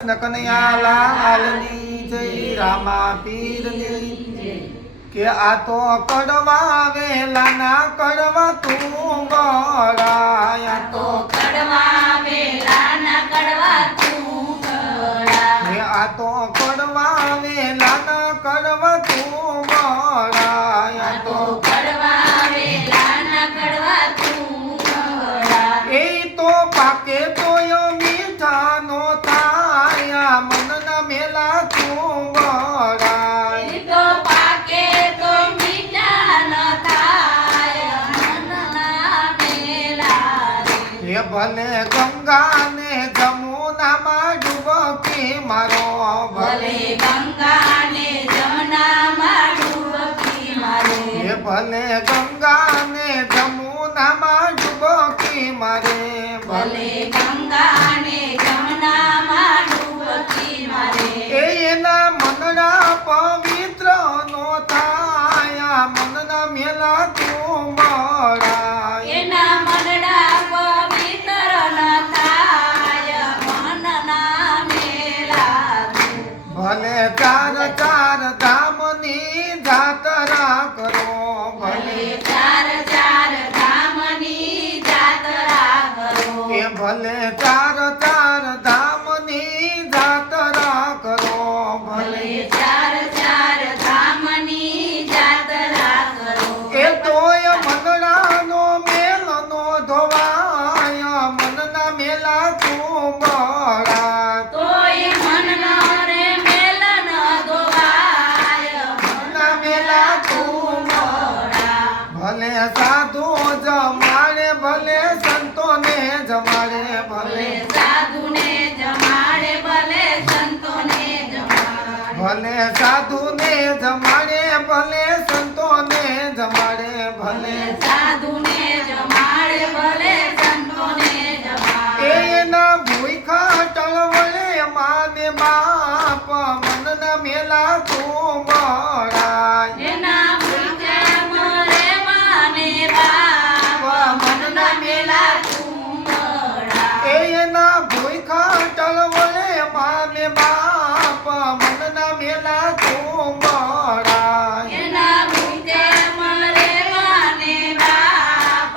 કનૈયાલાલની જય રામા પીરની કે આ તો કડવા વેલાના કડવા તું ગળાય આ તો કડવા વેલાના કડવા તું ગળાય આ તો કડવા વેલાના કડવા તું ગળાય આ તો કડવા વેલાના કડવા તું ગળાય એ તો પાકે તોય મીઠાનો થાય મનના મેલા તું ગળાય એ તો પાકે તો મીઠા ન થાય મનના મેલા હે ભલે ગંગા ને જમુનામાં ડૂબકી મારો ભલે ગંગા ને જમનામાં ડૂબકી મારે હે ભલે ગંગા ને જમુનામાં ડૂબકી મારે ભલે ગંગા ને જમનામાં ડૂબકી મારે એના મનડા પવિત્ર નો થાય મનના મેલા તું મળાય એના મનડા પવિત્ર ન થાય મનના મેલા ભલે ચાર ચાર ધામની જાતરા કરો ભલે ચાર ચાર ધામની જાતરા કરો એ ભલે ચાર ચાર ધામની જાતરા કરો ભલે ચાર ચાર ધામની જાતરા કરો એ તોય મનડાનો મેલ નો ધોવાય મનના મેલા તું મળાય તોય મનનો રે મેલ ન ધોવાય મનના મેલા તું મોડા ભલે સાધુ જમાડે ભલે સંતોને જમાડે ભલે ભલે સાધુને જમાડે ભલે સંતોને જમાડે ભલે સાધુને જમાડે ભલે સંતોને જમાડે ભલે ભલે સાધુને જમાડે ભલે સંતોને જમાડે એના ભૂખા ટળવળે માને બાપ મનના મેલા તું મળાય એના ભૂખે મરે માને બાપ મનના મેલા તું મળા એના ભૂખા ટળવળે માને બાપ મનના મેલા તું મળાય એના ભૂખે મરે માને બાપ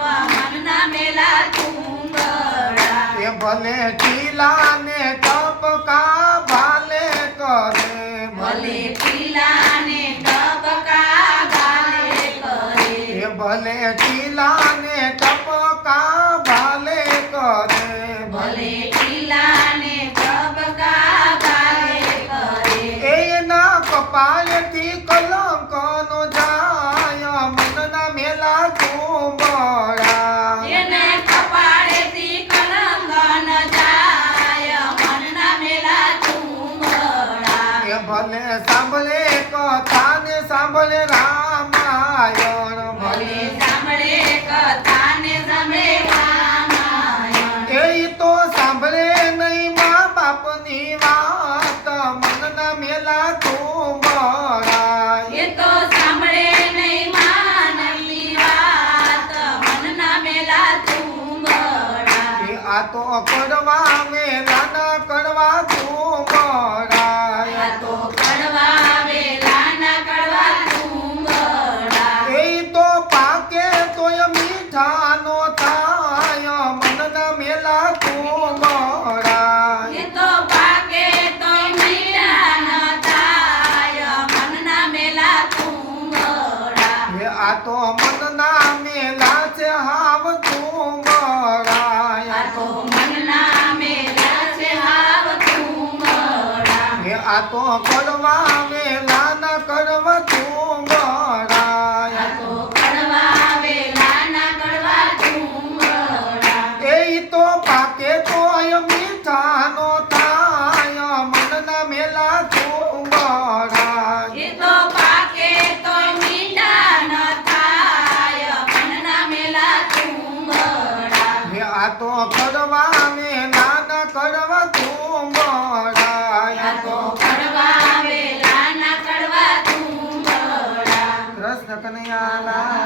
મનના મેલા તું મળા એ ભલે ટીલા ને ટપકા ભાલે કરે ભલે પીલાને ટપકા ગાલે કરે એ ભલે ટીલા ને ટપકા ભાલે કરે ભલે પીલાને ટપકા ગાલે કરે એના કપાળથી કલંક નો જાય મનના મેલા તું મળાય એને કપાળેથી કલંક ન જાય મનના મેલા તું મળા એ ભલે સાંભળે કથા ને સાંભળે રામાયણ ભલે ભલે સાંભળે કથાને સાંભળે રામાયણ એ તો સાંભળે નહીં મા બાપની વાત મનના મેલા તું મળાય એ તો સાંભળે નહીં માનવની વાત મનના મેલા તું મળા એ આ તો કડવા મેલાના કડવા તું મળાય આ તો કડવા વેલાના કડવા તું મળા એ તો પાકે તોય મીઠાનો થાય મનના મેલા તું મળાય એ તો પાકે તો મીઠા ન થાય મનના મેલા તું મળા એ આ તો મનના મેલા છે હાવ તું મળાય આ તો મનના મેલા છે હાવ તું મળા એ આ તો કડવા મેલાના કડવા તું મળાય આ તો કડવા વેલાના કડવા તું મળા એ તો પાકે તોય મીઠાનો થાય મનના મેલા તું મળાય એ તો પાકે તો મીઠા ન થાય મનના મેલા તું મળા હે આ તો કડવા મેલાના કડવા તું મળાય આ તો કડવા વેલાના કડવા તું મળા કૃષ્ણ કનૈયાલાલ